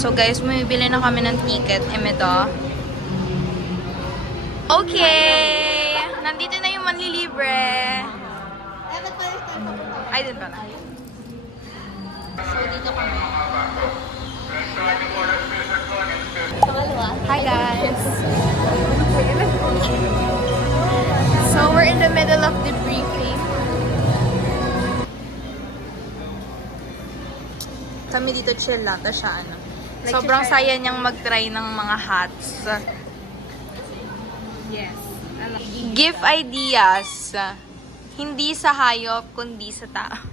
So guys, bumibili na kami ng ticket. Ito. Okay! Nandito na yung manlilibre. Ay, dun pala. So, dito kami. Hi guys! So, we're in the middle of the briefing. Kami dito chill lang. Tapos siya ano. Sobrang saya niyang mag-try ng mga hats. Yes. Give ideas. Hindi sa hayop, kundi sa tao.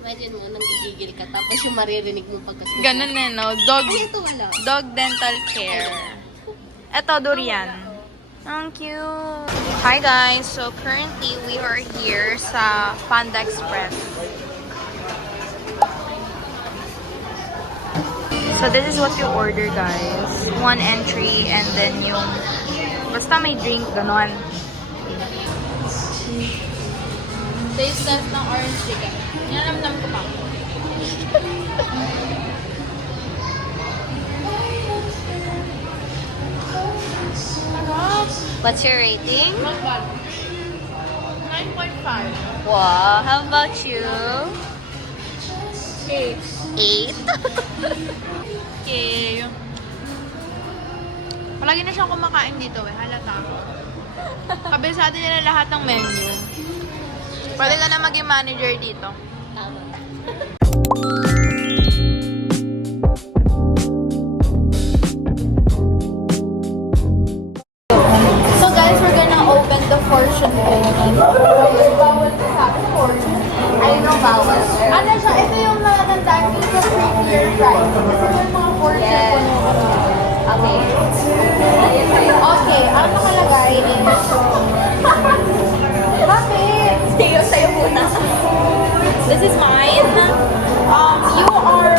Imagine mo, nang gigigil ka, tapos yung maririnig mo pagkasunod. Ganun eh, no? Dog, Ay, ito wala. dog dental care. Eto, durian. Ang cute. Hi guys! So, currently, we are here sa Panda Express. So, this is what you order, guys. One entry, and then yung... Basta may drink, ganon. Taste test ng orange chicken. Nanamnam ko pa. What's your rating? Not bad. 9.5. Wow. How about you? 8. 8? Okay. Palagi na siyang kumakain dito eh. Halata ko. Kabisado niya na lahat ng menu. Pwede ka na maging manager dito. Tama. So guys, we're gonna open the fortune cookie. Bawal sa sabi fortune. Ay, no, bawal. Ano siya? Ito yung mga tandaan ko sa premier price. Kasi yung mga fortune ko na Okay. Okay, ano nakalagay dito? Bakit? Sa'yo muna. This is mine. You are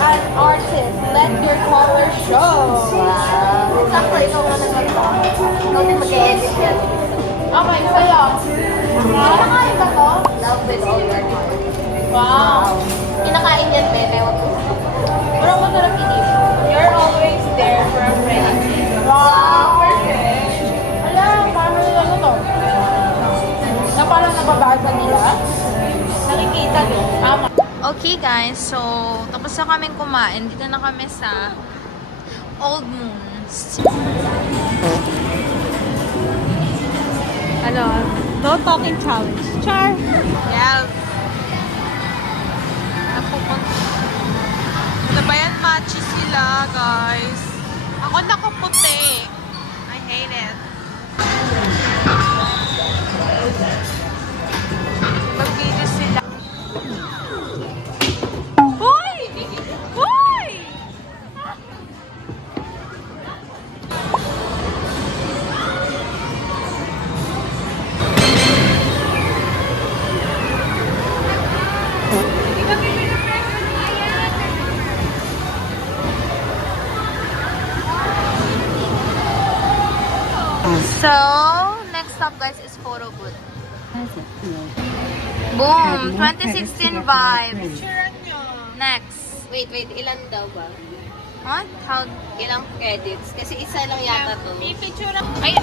an artist. Let your color show. Wow. Sakto, ikaw nga nagpagawa. Ikaw din mag-edit yan. Okay, sa'yo. Kinakain ba to? Love with all your heart. Wow. Kinakain yan, Bebe. Wag mo. Parang masarap inip. You're always there for a friend. Wow. Perfect. Alam, paano nila to? Na parang nababasa nila? Nakikita din. Tama. Okay guys, so tapos na kaming kumain. Dito na kami sa Old Moons. Ano? No talking challenge. Char! Yes. Napupunta. Ano ba yan? Matchy sila, guys. Ako nakaputi. I hate it. Mag-video sila. Hoy! Hoy! So, next stop guys is photo booth. Boom! 2016 vibes. Next. Wait, ilan daw ba? What? How? Ilang credits? Kasi isa lang yata to. May picture na. Ay!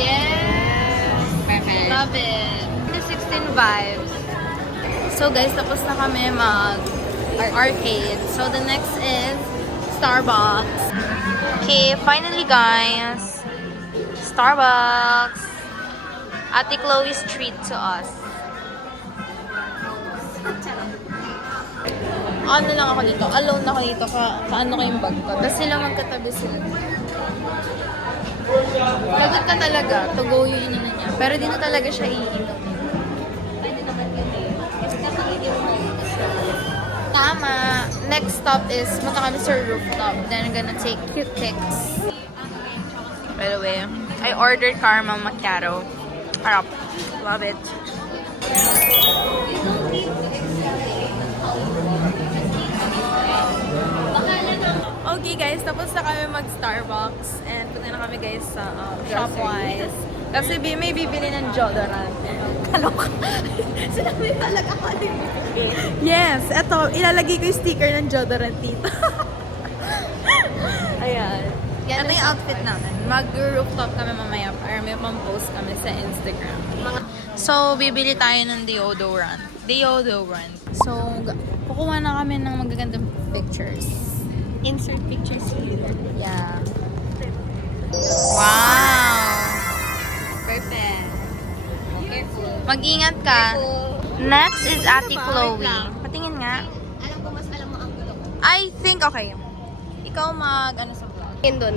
Yes! Perfect. Love it. 2016 vibes. So guys, tapos na kami mag-arcade. So the next is Starbucks. Okay, finally guys. Starbucks. Ate Chloe's treat to us. Ano lang ako dito? Alone ako dito. Kaano ko yung bag ko. Tapos sila magkatabi sila. Lagot ka talaga. To go yun na niya. Pero di na talaga siya iinom. Pwede naman yun eh. Kasi hindi mo Tama. Next stop is punta kami sa rooftop. Then I'm gonna take cute pics. By the way, I ordered caramel macchiato. Harap. Love it. Okay guys, tapos na kami mag-Starbucks and punta na kami guys sa Shopwise. Kasi may bibili ng deodorant. Kaloka. Sinabi talaga ako. Yes, eto, ilalagay ko yung sticker ng deodorant dito. Ito yung outfit namin. Mag-rooftop kami mamaya para may pang-post kami sa Instagram. So, bibili tayo ng deodorant. So, kukuha na kami ng magagandang pictures. Insert pictures here. Yeah. Wow! Perfect. Careful. Mag-ingat ka. Next is Ate Wait Chloe. lang. Patingin nga. Alam ko mas alam mo ang gulo ko. I think, okay. Ikaw ano sa vlog. Yun doon.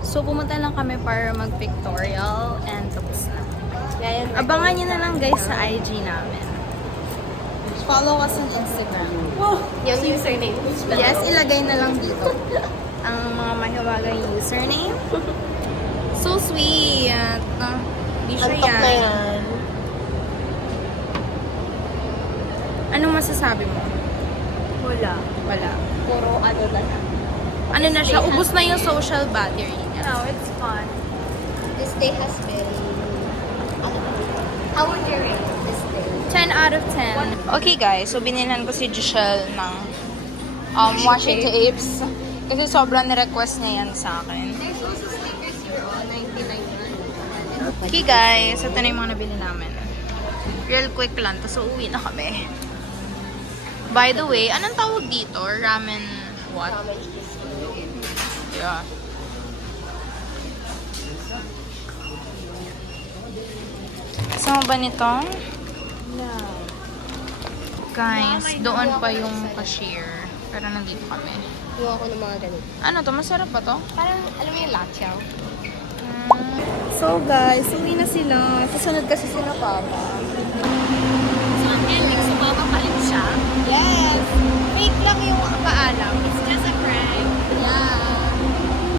So, pumunta lang kami para mag-pictorial and tapos na. Yan. Abangan nyo na lang guys sa IG namin. Follow us on Instagram. Yung username. Yes, ilagay na lang dito ang mga mahiwagang username. So sweet. Di siya Antok na yan. yan. Anong masasabi mo? Wala. Wala. Puro ano na lang. Ano na siya? Ubus na yung social battery niya. No, it's fun. This day has been... How would you rate this day? 10 out of 10. Okay guys, so binilhan ko si Giselle ng washi tapes. Kasi sobrang ni-request niya yan sa akin. There's also stickers here. Oh, 99. Okay guys, ito na yung mga nabili namin. Real quick lang, tapos uuwi na kami. By the way, anong tawag dito? Ramen what? Yeah. Sama ba nito? No. Guys, doon pa yung cashier. Pero nandito kami. Kuha ko ng mga ganito. Ano to? Masarap ba to? Parang, alam mo yung lachaw? So guys, uwi na sila. Susunod kasi sila papa.